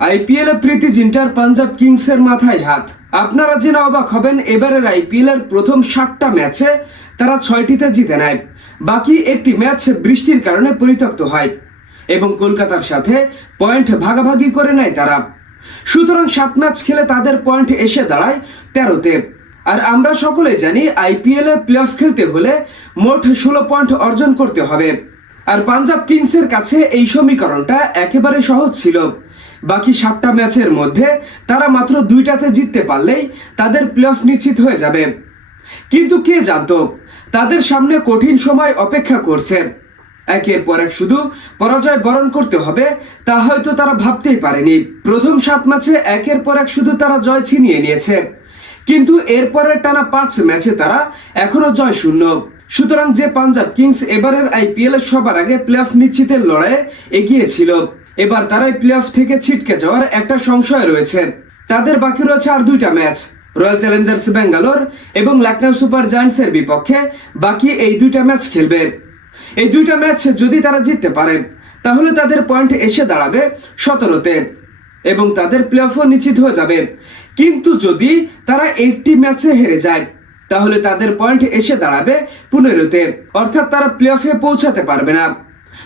IPL এ প্রীতি জিন্টার পাঞ্জাব কিংসের মাথায় হাত। আপনারা জেনে অবাক হবেন, এবারের আইপিএল এর প্রথম 7টা ম্যাচে তারা 6টিতে জিতে নেয়। বাকি একটি ম্যাচ বৃষ্টির কারণে পরিত্যক্ত হয় এবং কলকাতার সাথে পয়েন্ট ভাগাভাগি করে নেয় তারা। সুতরাং 7 ম্যাচ খেলে তাদের পয়েন্ট এসে দাঁড়ায় 13তে। আর আমরা সকলে জানি আইপিএল এ প্লে অফ খেলতে হলে মোট 16 পয়েন্ট অর্জন করতে হবে। আর পাঞ্জাব কিংসের কাছে এই সমীকরণটা একেবারে সহজ ছিল। বাকি 7টা ম্যাচের মধ্যে তারা মাত্র 2টাতে জিততে পারলেই তাদের প্লে অফ নিশ্চিত হয়ে যাবে। কিন্তু কে জানতো তাদের সামনে কঠিন সময় অপেক্ষা করছে। একের পর এক শুধু পরাজয় বরণ করতে হবে তা হয়তো তারা ভাবতেই পারেনি। প্রথম 7 ম্যাচে একের পর এক শুধু তারা জয় ছিনিয়ে নিয়েছে, কিন্তু এরপরে টানা 5 ম্যাচে তারা এখনো জয় শূন্য। সুতরাং যে পাঞ্জাব কিংস এবারের আইপিএল এর সবার আগে প্লে অফ নিশ্চিতের লড়াইয়ে এগিয়ে ছিল, এবার তারাই প্লে অফ থেকে ছিটকে যাওয়ার একটা সংশয় রয়েছে। তাদের বাকি রয়েছে আর 2টা ম্যাচ, রয়্যাল চ্যালেঞ্জার্স ব্যাঙ্গালোর এবং লখনৌ সুপার জায়ান্টসের বিপক্ষে বাকি এই 2টা ম্যাচ খেলবে। এই 2টা ম্যাচ যদি তারা জিততে পারে তাহলে তাদের পয়েন্ট এসে দাঁড়াবে 17তে এবং তাদের প্লে অফও নিশ্চিত হয়ে যাবে। কিন্তু যদি তারা একটি ম্যাচে হেরে যায় তাহলে তাদের পয়েন্ট এসে দাঁড়াবে 15তে, অর্থাৎ তারা প্লে অফে পৌঁছাতে পারবে না।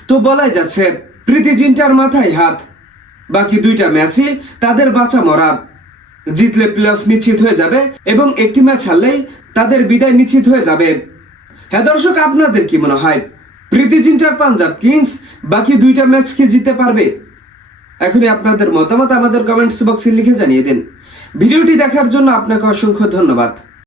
তো বলাই যাচ্ছে প্রীতি জিন্টার মাথায় হাত। বাকি 2টা ম্যাচই তাদের বাঁচা মরা। জিতলে প্লে অফ নিশ্চিত হয়ে যাবে এবং একটি ম্যাচ হারলেই তাদের বিদায় নিশ্চিত হয়ে যাবে। হ্যাঁ দর্শক, আপনাদের কি মনে হয় প্রীতি জিন্টার পাঞ্জাব কিংস বাকি 2টা ম্যাচ কি জিততে পারবে? এখনই আপনাদের মতামত আমাদের কমেন্টস বক্সে লিখে জানিয়ে দিন। ভিডিওটি দেখার জন্য আপনাকে অসংখ্য ধন্যবাদ।